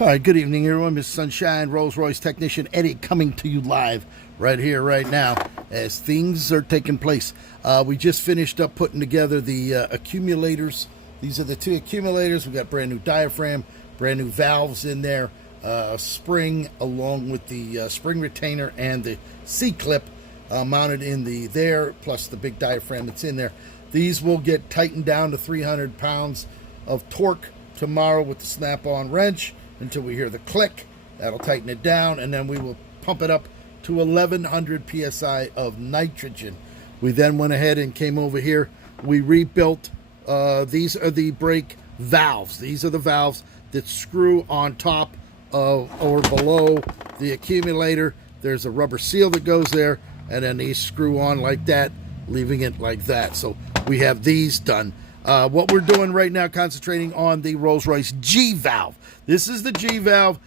All right, good evening, everyone. Miss Sunshine, Rolls-Royce technician Eddie coming to you live right here, right now, as things are taking place. We just finished up putting together the accumulators. These are the two accumulators. We got brand new diaphragm, brand new valves in there, spring along with the spring retainer and the C-clip mounted in there, plus the big diaphragm that's in there. These will get tightened down to 300 pounds of torque tomorrow with the snap-on wrench until we hear the click. That'll tighten it down, and then we will pump it up to 1100 psi of nitrogen. We then went ahead and came over here. We rebuilt. These are the brake valves. These are the valves that screw on top of or below the accumulator. There's a rubber seal that goes there, and then these screw on like that, leaving it like that. So we have these done. What we're doing right now, concentrating on the Rolls-Royce G valve. This is the G valve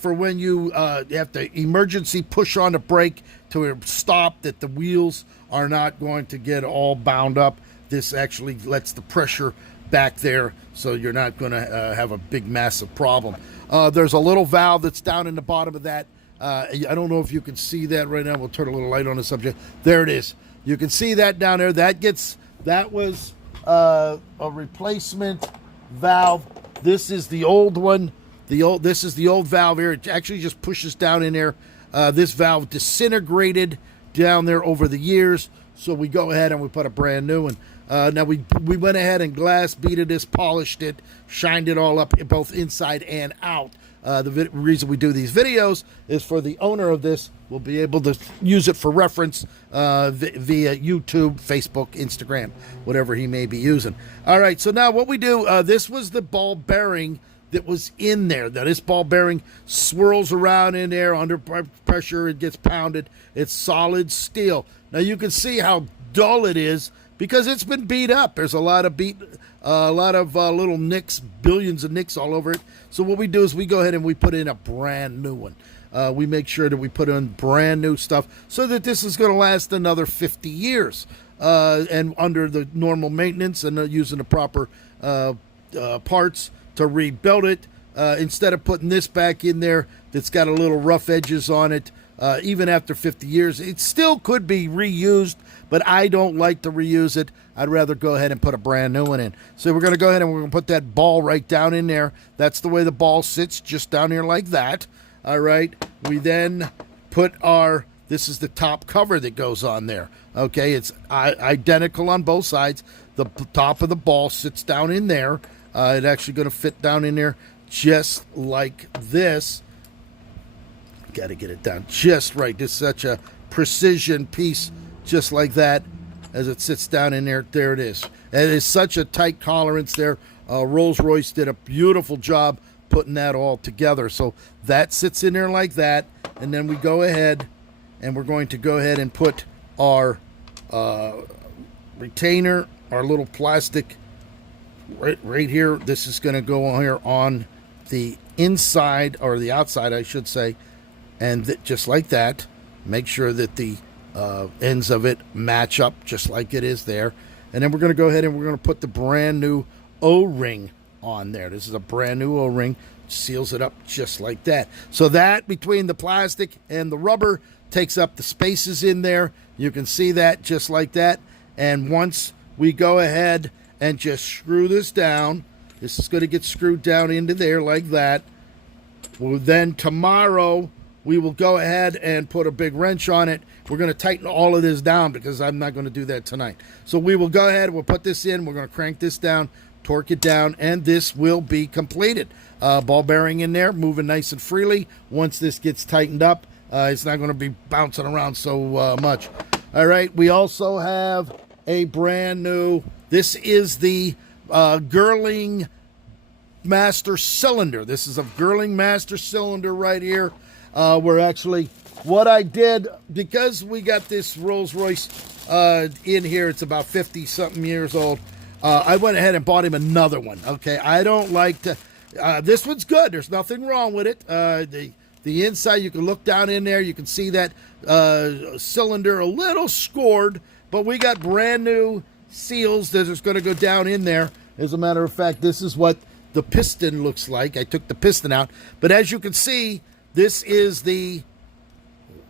for when you have to emergency push on the brake to stop, that the wheels are not going to get all bound up. This actually lets the pressure back there, so you're not going to have a big, massive problem. There's a little valve that's down in the bottom of that. I don't know if you can see that right now. We'll turn a little light on the subject. There it is. You can see that down there. That was a replacement valve. This is the old one. This is the old valve here. It actually just pushes down in there. This valve disintegrated down there over the years, so we go ahead and we put a brand new one. Now we went ahead and glass beaded this, polished it, shined it all up, both inside and out. The reason we do these videos is for the owner of this will be able to use it for reference via YouTube, Facebook, Instagram, whatever he may be using. All right, so now what we do, this was the ball bearing that was in there. Now this ball bearing swirls around in there under pressure. It gets pounded. It's solid steel. Now you can see how dull it is because it's been beat up. There's a lot of little nicks, billions of nicks all over it. So what we do is we go ahead and we put in a brand new one. We make sure that we put in brand new stuff so that this is going to last another 50 years. And under the normal maintenance and using the proper parts to rebuild it, instead of putting this back in there that's got a little rough edges on it, even after 50 years, it still could be reused, but I don't like to reuse it. I'd rather go ahead and put a brand new one in. So we're going to go ahead and we're going to put that ball right down in there. That's the way the ball sits, just down here like that. All right. We then put this is the top cover that goes on there. Okay. It's identical on both sides. The top of the ball sits down in there. It's actually going to fit down in there just like this. Got to get it down just right. This is such a precision piece, just like that, as it sits down in there. There it is. It is such a tight tolerance there. Rolls-Royce did a beautiful job putting that all together. So that sits in there like that, and then we go ahead and we're going to go ahead and put our retainer, our little plastic right here. This is going to go on here on the inside, or the outside I should say, and just like that. Make sure that the ends of it match up just like it is there. And then we're going to go ahead and we're going to put the brand new O-ring on there. This is a brand new O-ring. Seals it up just like that. So that between the plastic and the rubber takes up the spaces in there. You can see that just like that. And once we go ahead and just screw this down, this is going to get screwed down into there like that. Well, then tomorrow we will go ahead and put a big wrench on it. We're going to tighten all of this down because I'm not going to do that tonight. So we will go ahead, we'll put this in, we're going to crank this down, torque it down, and this will be completed. Ball bearing in there, moving nice and freely. Once this gets tightened up, it's not going to be bouncing around so much. All right, we also have a brand new, this is the Girling Master Cylinder. This is a Girling Master Cylinder right here. We're actually, what I did, because we got this Rolls-Royce in here, it's about 50-something years old, I went ahead and bought him another one. Okay, I don't like to, this one's good. There's nothing wrong with it. The inside, you can look down in there. You can see that cylinder a little scored, but we got brand new seals that is going to go down in there. As a matter of fact, this is what the piston looks like. I took the piston out. But as you can see, this is the,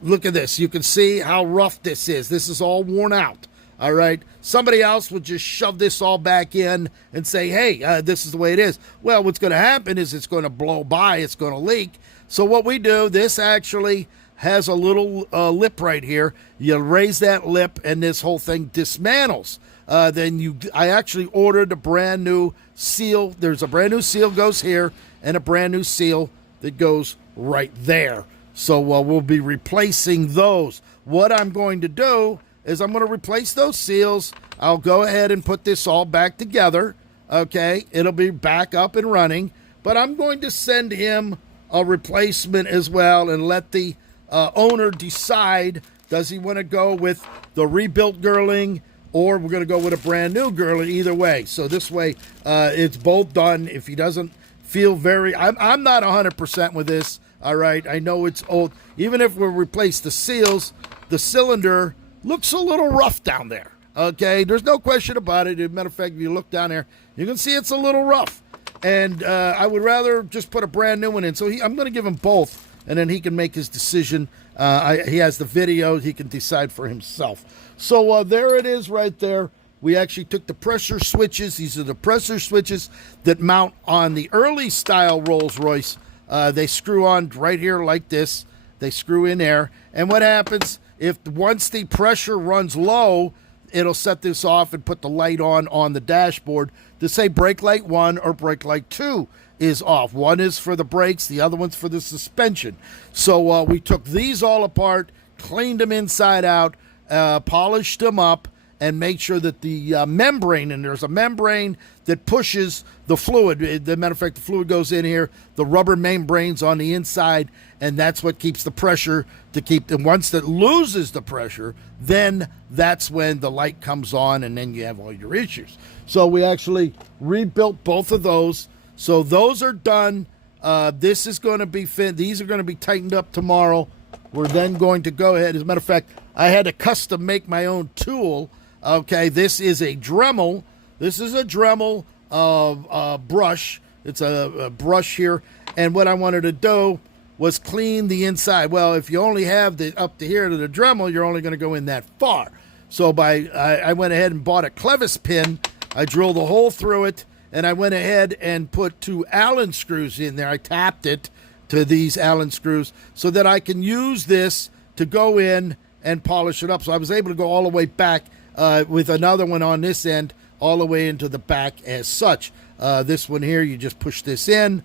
look at this. You can see how rough this is. This is all worn out. All right. Somebody else would just shove this all back in and say, hey, this is the way it is. Well, what's going to happen is it's going to blow by. It's going to leak. So what we do, this actually has a little lip right here. You raise that lip and this whole thing dismantles. I actually ordered a brand new seal. There's a brand new seal goes here and a brand new seal that goes right there. So we'll be replacing those. What I'm going to do is I'm going to replace those seals. I'll go ahead and put this all back together. Okay, it'll be back up and running. But I'm going to send him a replacement as well and let the owner decide, does he want to go with the rebuilt Girling or we're going to go with a brand new Girling, either way. So this way it's both done. If he doesn't feel I'm not 100% with this. All right, I know it's old. Even if we replace the seals, the cylinder looks a little rough down there. Okay, there's no question about it. As a matter of fact, if you look down there, you can see it's a little rough. And I would rather just put a brand new one in. So I'm going to give him both, and then he can make his decision. He has the video. He can decide for himself. So there it is right there. We actually took the pressure switches. These are the pressure switches that mount on the early style Rolls-Royce. They screw on right here like this. They screw in there. And what happens, once the pressure runs low, it'll set this off and put the light on the dashboard to say brake light 1 or brake light 2 is off. One is for the brakes, the other one's for the suspension. So we took these all apart, cleaned them inside out, polished them up, and make sure that the membrane, and there's a membrane that pushes the fluid. As a matter of fact, the fluid goes in here, the rubber membrane's on the inside, and that's what keeps the pressure to keep them. Once it loses the pressure, then that's when the light comes on, and then you have all your issues. So we actually rebuilt both of those. So those are done. This is going to be fit. These are going to be tightened up tomorrow. We're then going to go ahead. As a matter of fact, I had to custom make my own tool. Okay, this is a Dremel. This is a Dremel brush. It's a brush here. And what I wanted to do was clean the inside. Well, if you only have the up to here to the Dremel, you're only going to go in that far. So I went ahead and bought a clevis pin. I drilled a hole through it, and I went ahead and put 2 Allen screws in there. I tapped it to these Allen screws so that I can use this to go in and polish it up. So I was able to go all the way back with another one on this end, all the way into the back as such. This one here, you just push this in,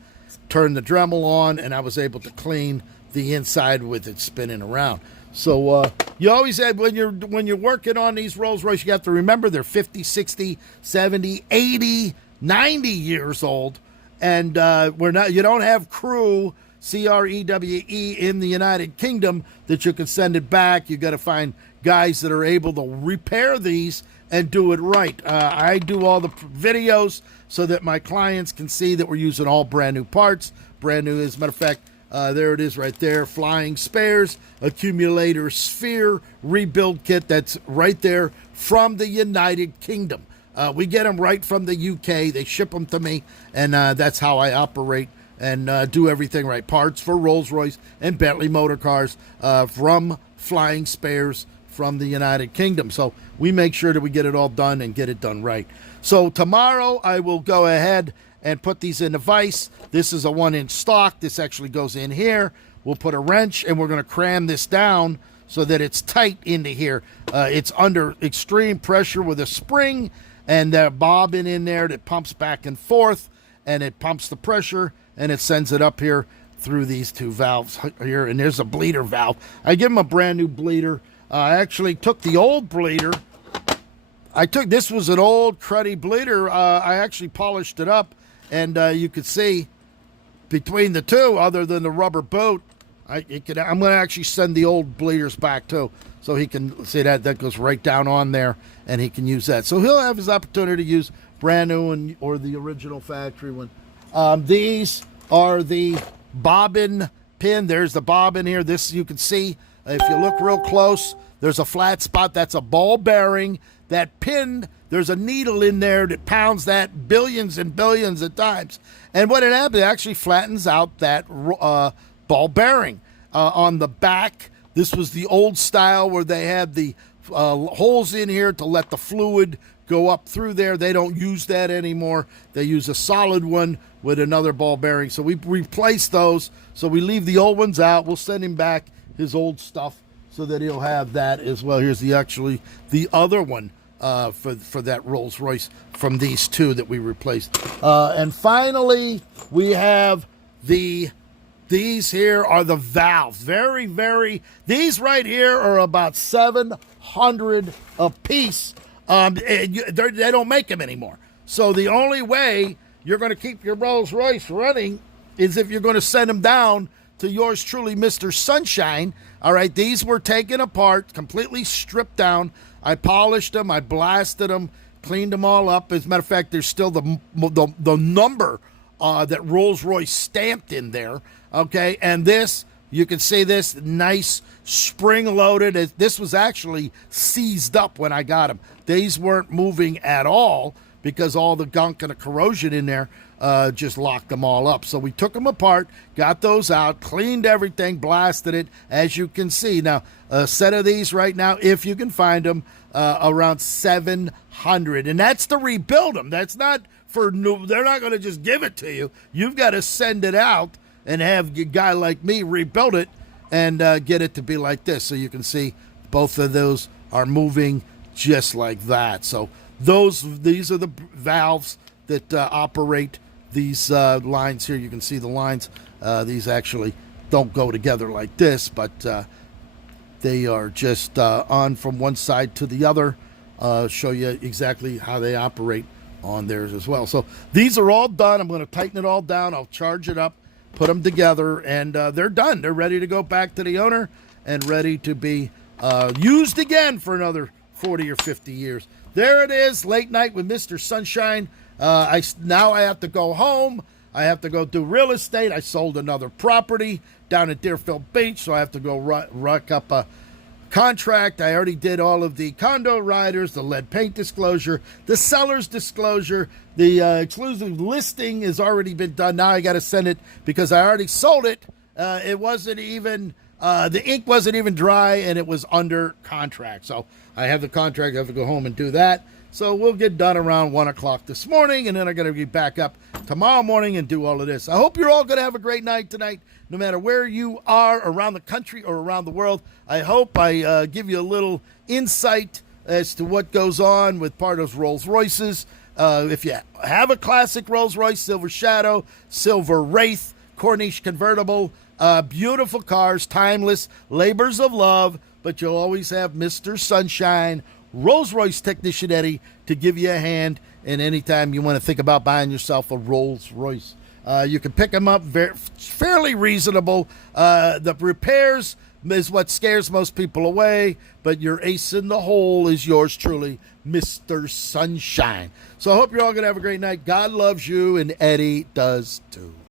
turn the Dremel on, and I was able to clean the inside with it spinning around. So you always said when you're working on these Rolls-Royce, you have to remember they're 50, 60, 70, 80, 90 years old, and you don't have crew, CREWE, in the United Kingdom that you can send it back. You got to find guys that are able to repair these and do it right. I do all the videos so that my clients can see that we're using all brand new parts. Brand new, as a matter of fact, there it is right there. Flying spares, accumulator sphere, rebuild kit. That's right there from the United Kingdom. We get them right from the UK. They ship them to me, and that's how I operate and do everything right. Parts for Rolls-Royce and Bentley motor cars from Flying Spares from the United Kingdom. So we make sure that we get it all done and get it done right. So tomorrow I will go ahead and put these in the vise. This is a 1-inch stock. This actually goes in here. We'll put a wrench and we're going to cram this down so that it's tight into here. It's under extreme pressure with a spring and a bobbin in there that pumps back and forth, and it pumps the pressure and it sends it up here through these 2 valves here. And there's a bleeder valve. I give them a brand new bleeder. I actually took the old bleeder. This was an old cruddy bleeder. I actually polished it up, and you could see between the 2, other than the rubber boot, I'm going to actually send the old bleeders back too, so he can see that goes right down on there, and he can use that. So he'll have his opportunity to use brand new or the original factory one. These are the bobbin pin. There's the bobbin here. This you can see. If you look real close, there's a flat spot. That's a ball bearing. That pin there's a needle in there that pounds that billions and billions of times. And what it happens, it actually flattens out that ball bearing on the back. This was the old style where they had the holes in here to let the fluid go up through there. They don't use that anymore. They use a solid one with another ball bearing. So we replaced those. So we leave the old ones out. We'll send him back his old stuff so that he'll have that as well. Here's the other one for that Rolls Royce from these two that we replaced. And finally, we have these here are the valves. These right here are about 700 a piece. They don't make them anymore. So the only way you're going to keep your Rolls Royce running is if you're going to send them down to yours truly, Mr. Sunshine. All right, these were taken apart, completely stripped down. I polished them, I blasted them, cleaned them all up. As a matter of fact, there's still the number that Rolls Royce stamped in there. Okay, and this, you can see this nice spring-loaded. This was actually seized up when I got them. These weren't moving at all because all the gunk and the corrosion in there just locked them all up. So we took them apart, got those out, cleaned everything, blasted it, as you can see. Now, a set of these right now, if you can find them, around 700. And that's to rebuild them. That's not for new. They're not going to just give it to you. You've got to send it out and have a guy like me rebuild it and get it to be like this. So you can see both of those are moving just like that. So these are the valves that operate these lines here. You can see the lines. These actually don't go together like this, but they are just on from one side to the other. Show you exactly how they operate on theirs as well. So these are all done. I'm going to tighten it all down. I'll charge it up, put them together, and they're done. They're ready to go back to the owner and ready to be used again for another 40 or 50 years. There it is, late night with Mr. Sunshine. Now I have to go home. I have to go do real estate. I sold another property down at Deerfield Beach, so I have to go rack up a contract. I already did all of the condo riders, the lead paint disclosure, the seller's disclosure, the exclusive listing has already been done. Now I got to send it because I already sold it. It wasn't even, the ink wasn't even dry and it was under contract. So I have the contract. I have to go home and do that. So we'll get done around 1 o'clock this morning, and then I'm going to get back up tomorrow morning and do all of this. I hope you're all going to have a great night tonight, no matter where you are around the country or around the world. I hope I give you a little insight as to what goes on with part of Rolls Royces. If you have a classic Rolls Royce, Silver Shadow, Silver Wraith, Corniche convertible, beautiful cars, timeless, labors of love, but you'll always have Mr. Sunshine, Rolls Royce technician Eddy, to give you a hand. And anytime you want to think about buying yourself a Rolls Royce, you can pick them up fairly reasonable. The repairs is what scares most people away, but your ace in the hole is yours truly, Mr. Sunshine. So I hope you're all going to have a great night. God loves you, and Eddy does too.